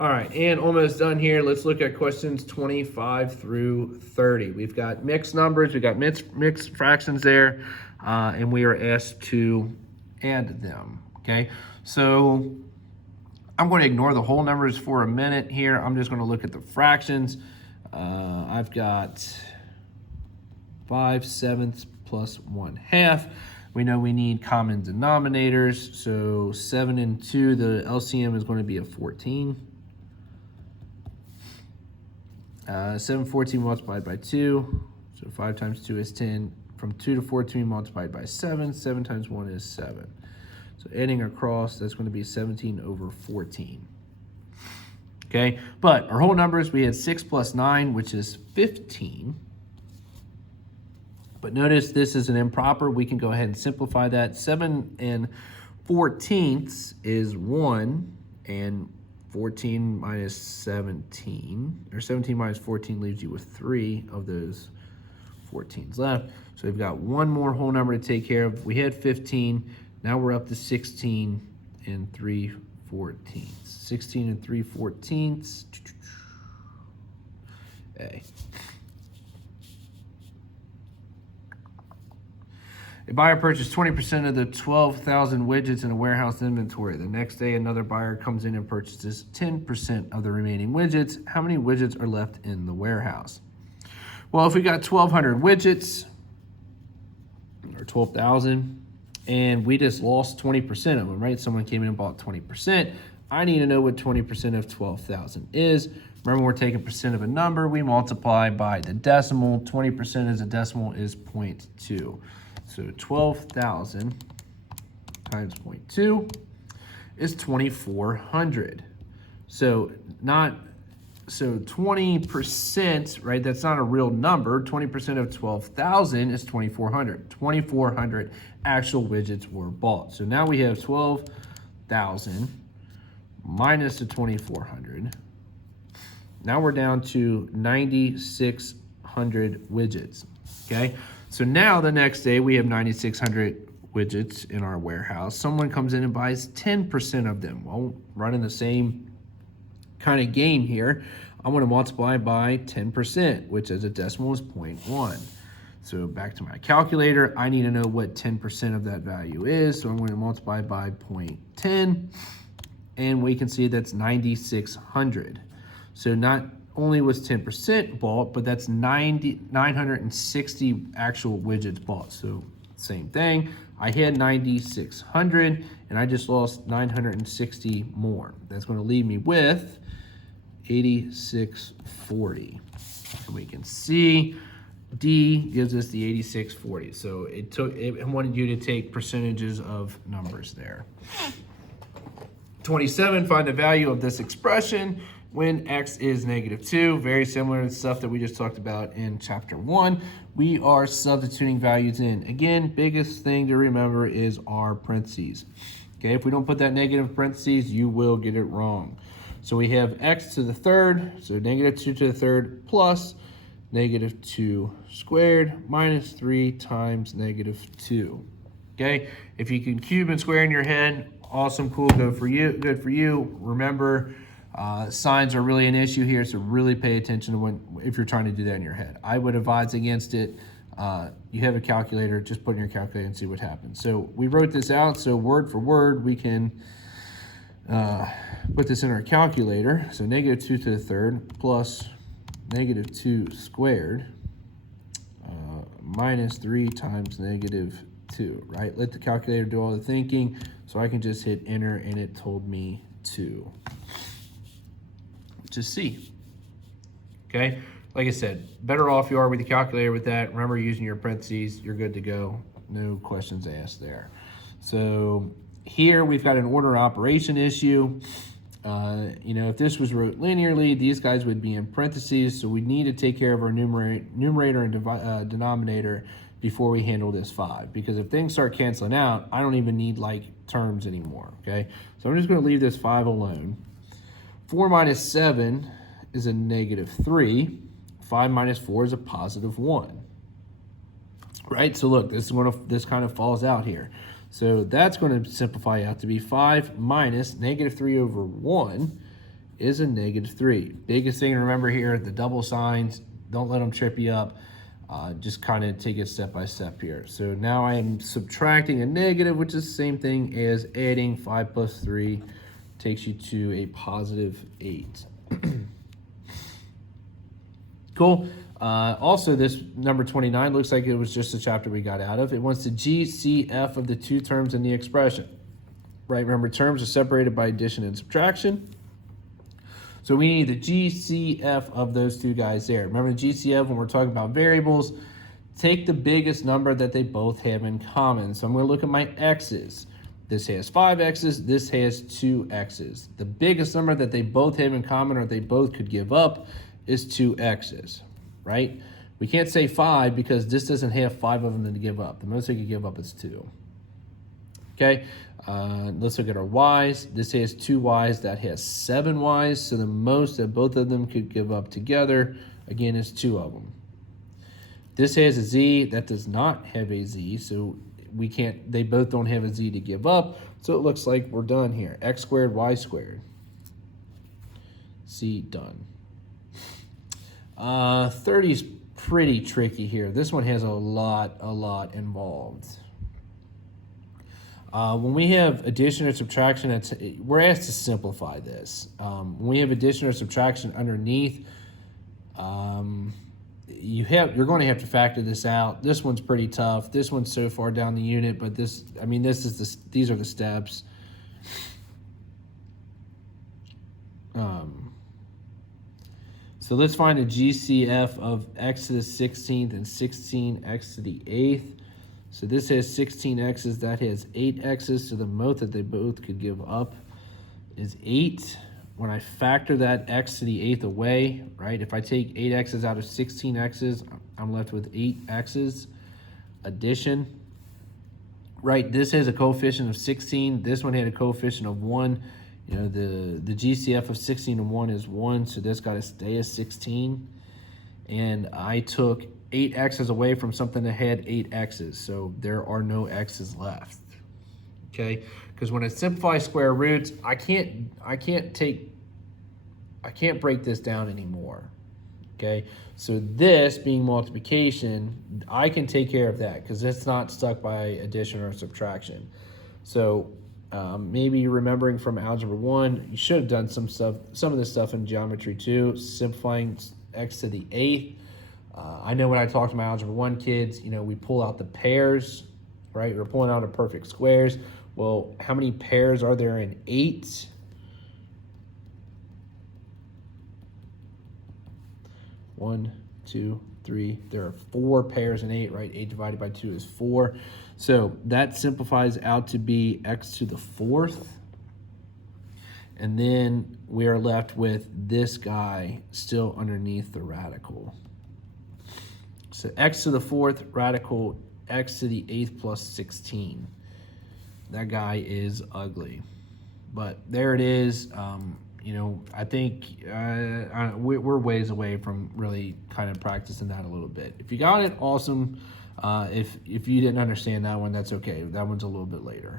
All right, and almost done here. Let's look at questions 25 through 30. We've got mixed numbers, we've got mixed fractions there, and we are asked to add them, okay? So I'm going to ignore the whole numbers for a minute here. I'm just going to look at the fractions. I've got 5/7 plus 1/2. We know we need common denominators, so 7 and 2, the LCM is going to be a 14. 7 14 multiplied by 2, so 5 times 2 is 10. From 2 to 14 multiplied by 7, 7 times 1 is 7. So adding across, that's going to be 17 over 14. Okay, but our whole numbers, we had 6 plus 9, which is 15. But notice this is an improper. We can go ahead and simplify that. 7 and 14ths is 1, and 14 minus 17, or 17 minus 14 leaves you with 3 of those 14s left. So we've got one more whole number to take care of. We had 15, now we're up to 16 and 3/14. 16 and 3/14. A. A buyer purchased 20% of the 12,000 widgets in a warehouse inventory. The next day, another buyer comes in and purchases 10% of the remaining widgets. How many widgets are left in the warehouse? Well, if we got 1,200 widgets, or 12,000, and we just lost 20% of them, right? Someone came in and bought 20%. I need to know what 20% of 12,000 is. Remember, we're taking percent of a number. We multiply by the decimal. 20% as a decimal is 0.2. So 12,000 times 0.2 is 2,400. So 20%, right? That's not a real number. 20% of 12,000 is 2,400. 2,400 actual widgets were bought. So now we have 12,000 minus the 2,400. Now we're down to 9,600 widgets, okay? So now the next day we have 9,600 widgets in our warehouse. Someone comes in and buys 10% of them. Well, running the same kind of game here, I want to multiply by 10%, which as a decimal is 0.1. So back to my calculator, I need to know what 10% of that value is. So I'm going to multiply by 0.10, and we can see that's 9,600. So not only was 10% bought, but that's 960 actual widgets bought. So same thing. I had 9,600 and I just lost 960 more. That's going to leave me with 8,640. And we can see D gives us the 8,640. So it wanted you to take percentages of numbers there. 27, find the value of this expression when x is -2, very similar to the stuff that we just talked about in chapter 1. We are substituting values in. Again, biggest thing to remember is our parentheses. Okay, if we don't put that negative parentheses, you will get it wrong. So we have x to the third, so -2 to the third plus -2 squared minus 3 times -2. Okay, if you can cube and square in your head, awesome, cool, good for you. Remember, signs are really an issue here, so really pay attention to if you're trying to do that in your head. I would advise against it. You have a calculator, just put in your calculator and see what happens. So we wrote this out, so word for word, we can put this in our calculator. So -2 to the third plus -2 squared minus 3 times -2, right? Let the calculator do all the thinking, so I can just hit enter and it told me 2. Just see. Okay, like I said, better off you are with the calculator with that. Remember, using your parentheses, you're good to go. No questions asked there. So here we've got an order operation issue. If this was wrote linearly, these guys would be in parentheses, so we need to take care of our numerator and denominator before we handle this 5, because if things start canceling out, I don't even need like terms anymore, okay? So I'm just going to leave this 5 alone. 4 minus 7 is a -3. 5 minus 4 is a +1. Right? So look, this kind of falls out here. So that's going to simplify out to be 5 minus -3 over 1 is a negative 3. Biggest thing to remember here, the double signs, don't let them trip you up. Just kind of take it step by step here. So now I am subtracting a negative, which is the same thing as adding. 5 plus 3 takes you to a positive 8. Cool. Also, this number 29 looks like it was just a chapter we got out of. It wants the GCF of the two terms in the expression. Right, remember terms are separated by addition and subtraction. So we need the GCF of those two guys there. Remember the GCF when we're talking about variables, take the biggest number that they both have in common. So I'm going to look at my x's. This has 5 x's, this has 2 x's. The biggest number that they both have in common or they both could give up is 2 x's, right? We can't say 5 because this doesn't have 5 of them to give up. The most they could give up is 2. Okay, let's look at our y's. This has 2 y's, that has 7 y's. So the most that both of them could give up together, again, is 2 of them. This has a z, that does not have a z, so we can't, they both don't have a z to give up. So it looks like we're done here. X squared, y squared. C, done. 30 is pretty tricky here. This one has a lot involved. When we have addition or subtraction, we're asked to simplify this. When we have addition or subtraction underneath, you're going to have to factor this out. This one's pretty tough. This one's so far down the unit, but these are the steps. So let's find a GCF of x to the 16th and 16x to the 8th. So this has 16 x's, that has 8 x's, so the most that they both could give up is 8. When I factor that x to the 8th away, right, if I take 8 x's out of 16 x's, I'm left with 8 x's. Addition, right, this has a coefficient of 16. This one had a coefficient of 1. You know, the GCF of 16 and 1 is 1, so this got to stay as 16. And I took 8 x's away from something that had 8 x's, so there are no x's left. Okay, because when I simplify square roots, I can't break this down anymore. Okay, so this being multiplication, I can take care of that because it's not stuck by addition or subtraction. So maybe remembering from algebra 1, you should have done some of this stuff in geometry too, simplifying x to the 8th. I know when I talk to my algebra 1 kids, you know, we pull out the pairs, right? We're pulling out the perfect squares. Well, how many pairs are there in 8? 1, 2, 3. There are 4 pairs in 8, right? 8 divided by 2 is 4. So that simplifies out to be x to the 4th. And then we are left with this guy still underneath the radical. So x to the 4th radical, x to the 8th plus 16. That guy is ugly. But there it is. You know, I think we're ways away from really kind of practicing that a little bit. If you got it, awesome. If you didn't understand that one, that's okay. That one's a little bit later.